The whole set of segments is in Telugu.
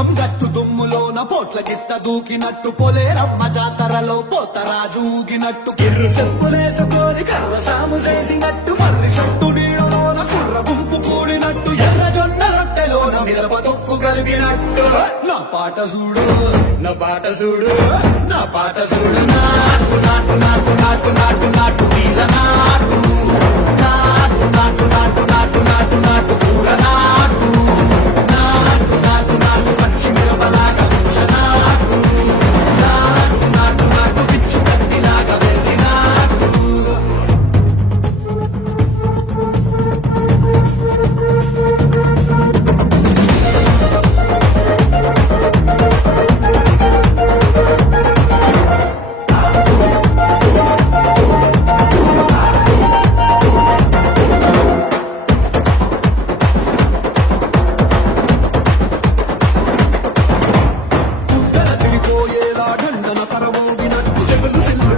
లింగం గట్టు దుమ్ములోన పోట్ల గిత్త దూకినట్టు పొలేరమ్మ జాతరలో పోతరాజు ఊగినట్టు కిర్రు చెప్పులేసుకొని కర్ర సాము చేసినట్టు మర్రి చుట్టు నీడలోన కుర్ర గుంపు కూడినట్టు ఎర్ర జొన్న రొట్టెలోన మిరప తొక్కు కలిపినట్టు నా పాట చూడు నా పాట చూడు నా పాట చూడు నాటు నాటు నాటు నాటు నాటు నాటు తీర నాటు నాటు నాటు నాటు నాటు నాటు నాటు కూర నాటు నాటు నాటు నాటు పచ్చి మిరపలాగా నాటు నాటు నాటు నాటు పిచ్చు కత్తిలాగా వెళ్ళి నాటు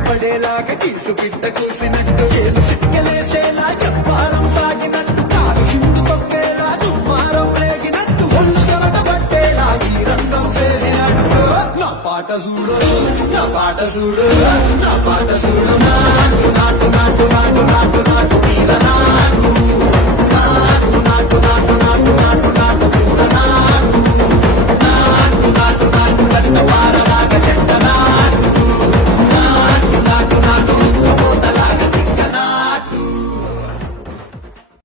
పడేలాగా కీసు పిట్ట కూసినట్టు చేలు సిక్కలేసేలా చెప్పారం సాగినట్టు కాలు సింధు తొక్కేలా దుమ్మారం రేగినట్టు ఒళ్ళు సొరట పట్టేలా ఈ రంగం చేసినట్టు నా పాట చూడు నా పాట చూడు నా పాట చూడు నాటు నాటు నాటు నాటు నాటు నాటు